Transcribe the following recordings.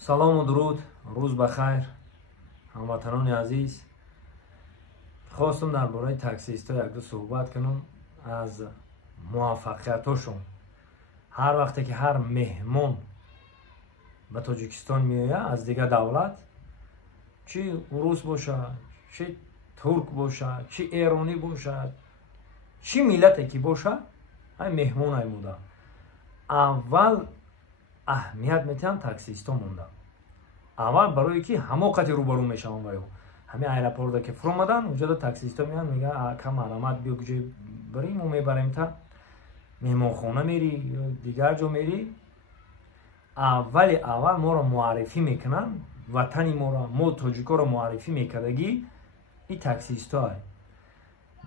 салому дуруд, рӯз ба хайр, ҳамватанони азиз. Хостам дар бораи таксистҳо якду суҳбат кунам аз муваффақиятҳошон. Ҳар вақте ки ҳар меҳмон ба Тоҷикистон меояд аз дигар давлат, чи урус бошад, чи турк бошад, чи эронӣ бошад, чи миллате ки бошад, ай меҳмонай буда. Аввал аҳамият метиҳам таксистҳо монда. Аввал барое ки ҳамоқати рӯбарӯ мешавам ва ё ҳамин аэропорта ки фуромадан уҷода таксистҳо меянд мега ака марамат биё куҷои барӣ мо мебаремта меҳмонхона мери ё дигар ҷо мери. Аввали аввал моро муаррифӣ мекунанд, ватани моро, мо тоҷикоро муаррифӣ мекардагӣ и таксистҳоай.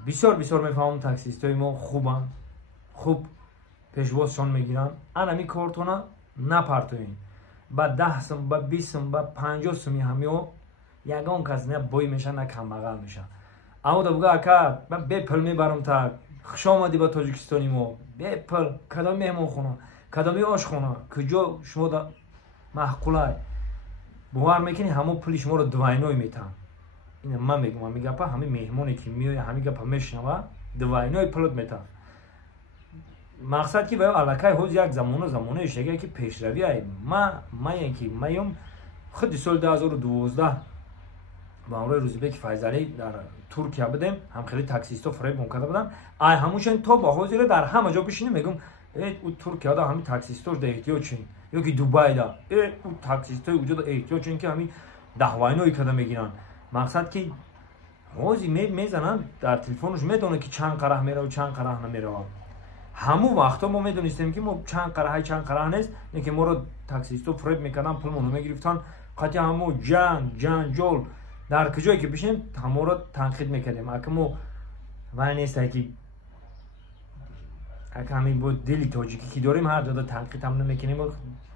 Бисёр мефаҳмам таксистҳои мо хубанд, хуб пешвозшон мегиранд. Ана ми кортона напартоен ба 10 сум, ба 20 сум, ба 50 суми ҳамиё ягон кас не бой меша, на камбағал меша. Ауда буга ака бепул мебарам та хуш омадӣ ба Тоҷикистони мо. Бепул кадом меҳмонхона, кадоми ошхона, куҷо шумо да маҳқулай. бовар мекунӣ ҳамо пули шуморо дувайной метаҳам. ина ман мегӯям ҳамин гапа, ҳамин меҳмоне ки меояд ҳамин гапа мешунава, дувайной пулот метаҳам. Мақсад ки ваё аллакай ҳоз як замонаи шега ки пешравӣ ай. Ман ки маём худи соли 2012 ба ҳамроҳи Рӯзибеки Файзалӣ дар Туркия будем, ҳам хеле таксистҳо фаребон карда буданд. Ай ҳамушон то ба ҳозира дар ҳама ҷо бишинем мегӯм у Туркияда ҳамин таксистош да эҳтиёҷ чунин, ё ки Дубайда у таксистои уҷода эҳтиёҷ чунин ки ҳамин даҳвайной када мегиранд. Мақсад ки ҳози мезананд дар телефонаш медонад ки чанд қараҳ мерава, чанд қараҳ намерава. ҳамун вақтҳо мо медонистем ки мо чанд қараҳ чанд қараҳ нест, не ки моро таксистҳо фуреб мекардан, пулморо мегирифтан, қати ҳамо ҷанҷол дар куҷое ки бишем ҳаморо танқид мекардем. Ака мо вай нестае ки ака ҳамин бо дили тоҷикӣ ки дорем ҳар ҷода танқид ҳам намекунем,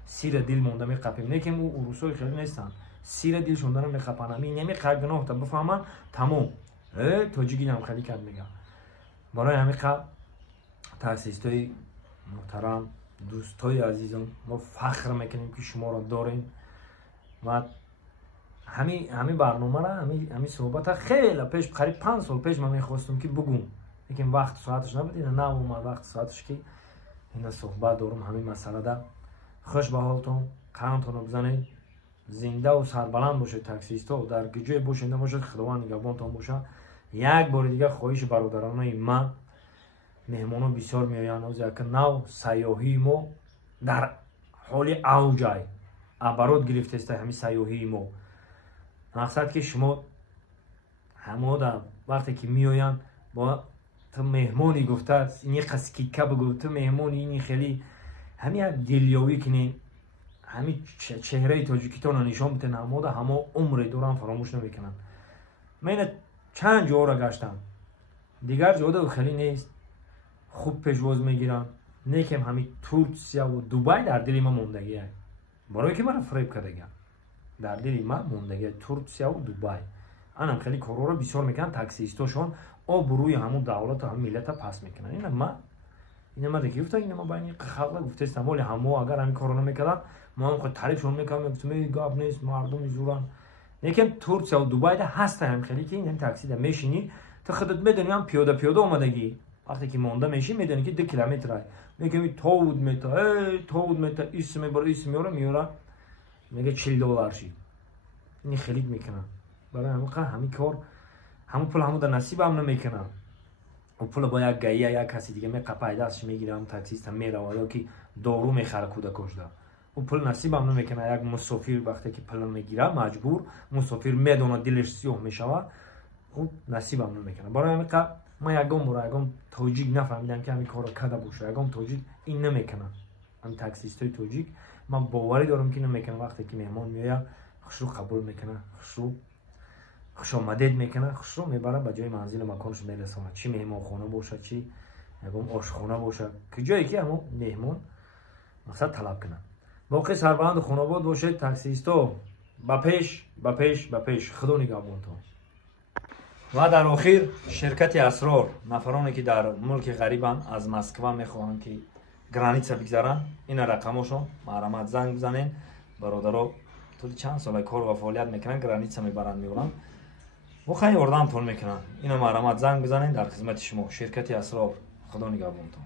сира дил монда меқапем. Не ки мо урусҳои хеле нестанд, сира дилшонда намеқапанд. ҳамин қад гуноҳта бифаҳманд тамом, тоҷикинам хеле кад мегӯям. барои ҳамин қад таксистои муҳтарам, дӯстои азизам, мо фахр мекунем ки шуморо дорем ва ҳамин барномаро, ҳамин суҳбата хеле пеш, қариб 5 сол пеш ман мехостам ки бугум, лекин вақту соаташ набуд. ина навомад вақту соаташ ки ина суҳбат дорум ҳамин масъалада. хуш ба ҳолтон, қаантонро бизанед, зиндаву сарбаланд бошед таксистҳо, дар куҷое бошед набошед, худованд нигаҳбонтон бошад. Як бори дигар хоҳиши бародаронаи ман, меҳмонон бисёр меоянд, ҳози яка нав сайёҳии мо дар ҳоли авҷай, абарот гирифтеста ҳамин сайёҳии мо. мақсад ки шумо ҳамода вақте ки меоянд бо ту меҳмони гуфта ини қаскика бугӯ, ту меҳмони ини хеле ҳамин як дилёвӣ кунед, ҳамин чеҳраи тоҷикитонро нишон битен, ҳамода ҳамо умре доранд, фаромӯш намекунанд. мена чанд ҷоро гаштам, дигар ҷода хеле нест, хуб пешвоз мегиранд. Некем ҳамин Турсияву Дубай дар дили ман мондагиай, барое ки маро фуреб кардагиам. дар дили ман мондагиай Турсияву Дубай. анам хеле корҳоро бисёр мекунанд таксистошон, обрӯи ҳамун давлату ҳамин миллата паст мекунанд. ина ман ки гуфта, ина ман байни халқа гуфтестам, вале ҳамо агар ҳамин корро намекарданд, ман таърифшон мекардам, гуфтам гап нест, мардуми зӯранд. лекин Турсияву Дубайда ҳастан ҳам хеле ки ин таксида мешинӣ, ту худат медонӣ ҳам пиёда омадагӣ. вақте ки монда мешӣ медонӣ ки 2 километрай, мекунӣ товуд мета исм мебара, исм меора, мега $40 шид. ин хелид мекунанд. барои ҳамин кор ҳамун пул ҳамуда насибам намекунанд. у пула бо як гаия як каси дига меқапай дастш мегира, ҳам таксиста мерава, ё ки дору мехара кӯдакошда. у пул насибам намекунад. як мусофир вақте ки пул мегира маҷбур, мусофир медонад дилаш сиёҳ мешавад, хуб насибам намекунад. барои ҳамин қад ман ягон бора ягон тоҷик нафаҳмидам ки ҳамин корро када боша. ягон тоҷик ин намекунад. ҳамин таксистои тоҷик ман боварӣ дорам ки намекунад. вақте ки меҳмон меояд хушрӯ қабул мекунад, хушомадед мекунад, хушрӯ мебарад ба ҷои манзилу маконаш мерасонад. чи меҳмонхона бошад, чи ягон ошхона бошад, куҷое ки ҳамон меҳмон мақсад талаб кунад. боқӣ сарбаланду хунобод бошед таксистҳо. ба пеш, худо нигаҳбонтон. ва дар охир ширкати Асрор, нафароне ки дар мулки ғарибанд, аз Москва мехоҳанд ки граница бигзаранд, ина рақамошон маҳрамат занг бизанед. бародаро تو چند سال کار و فعالیت میکنن گرانیتسا میبرند میورن و خیلی یاردمتون میکنن. اینو مرامت زنگ بزنین در خدمت شما. شرکت اسرار. خدا نگهبانتون.